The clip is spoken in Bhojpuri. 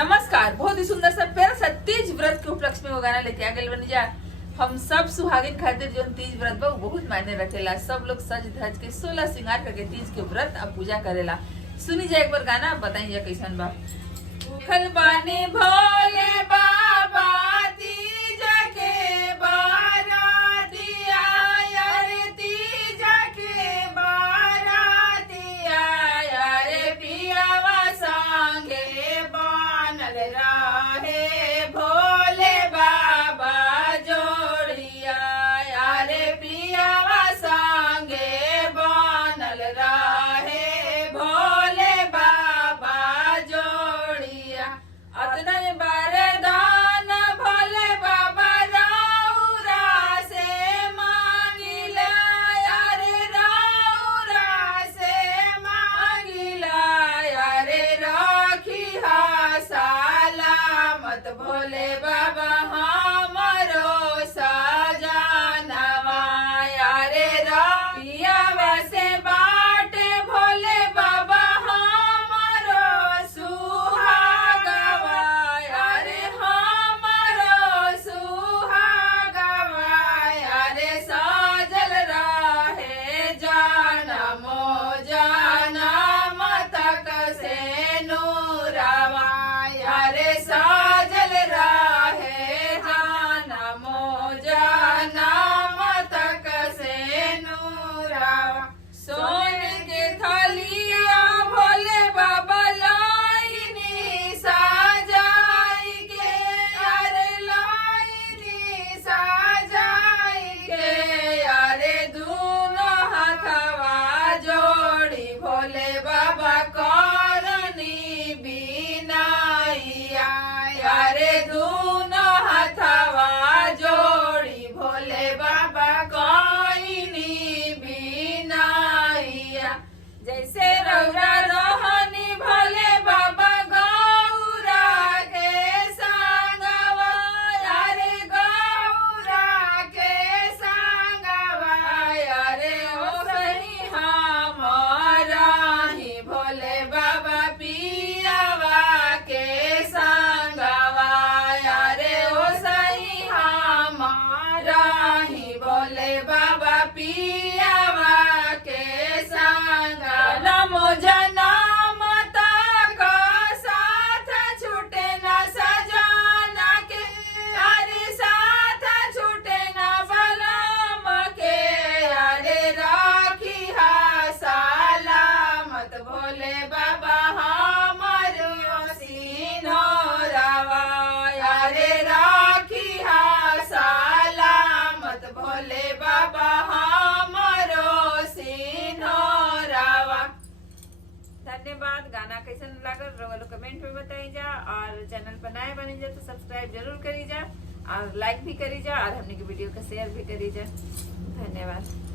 नमस्कार। बहुत ही सुंदर सा प्यारा सा तीज व्रत के उपलक्ष्य में वो गाना लेके आ गए बनी जा। हम सब सुहागिन खातिर जो तीज व्रत बा बहुत मायने रखेला। सब लोग सज धज के 16 श्रृंगार करके तीज के व्रत अब पूजा करेला। सुनी जाए एक बार गाना, बताइए कैसन बा। भूखल बानी भोले बाबा तीज के बारातिया, अरे तीज के बारातिया, अरे पियावा संगे बनल रहे भोले बाबा जोड़िया, अरे पियावा संगे बनल रहे भोले बाबा जोड़िया। अतना बरदान भोले बाबा राउरा से मांगिला, अरे राउरा से मांगिला, अरे रखिहा सलामत भोले बाबा हमरो सजनवा, अरे पियावा से बाटे भोले बाबा हमरो सुहागवा, अरे हमरो सुहागवा, अरे सजल रहे जनमो जनम तक से नूरवा, अरे सजल रहे जनमो जनम तक से नूरवा। सोन के थलिया भोले बाबा लाइनी सजाई के, अरे लाइनी सजाई के, अरे दोनों हाथवा जोड़ी भोले बाबा करनी बिनाइया, अरे दोनों हाथवा जोड़ी भोले बाबा कइनी बिनाइया। जैसे रौरा रोहनी भोले बाबा गौरा के संगवा, अरे गौरा के संगवा, अरे ओसही हमारा ही भोले बाबा पियावा के संगवा, अरे ओसही हमारा ही भोले बाबा पियावा के संगवा। नमो जनम तक साथ छूटे न सजाना के, अरे साथ छूटे न बलम के, अरे राखिहा सलामत भोले बाबा हमरो सिनोरवा, अरे राखिहा सलामत भोले बाबा हमरो सिनोरवा। धन्यवाद। गाना कैसन लागल रोल कमेंट में बताई जा, और चैनल पर नए बने जा तो सब्सक्राइब जरूर करी जा, और लाइक भी करी जा, और हमने की वीडियो का शेयर भी करी जा। धन्यवाद।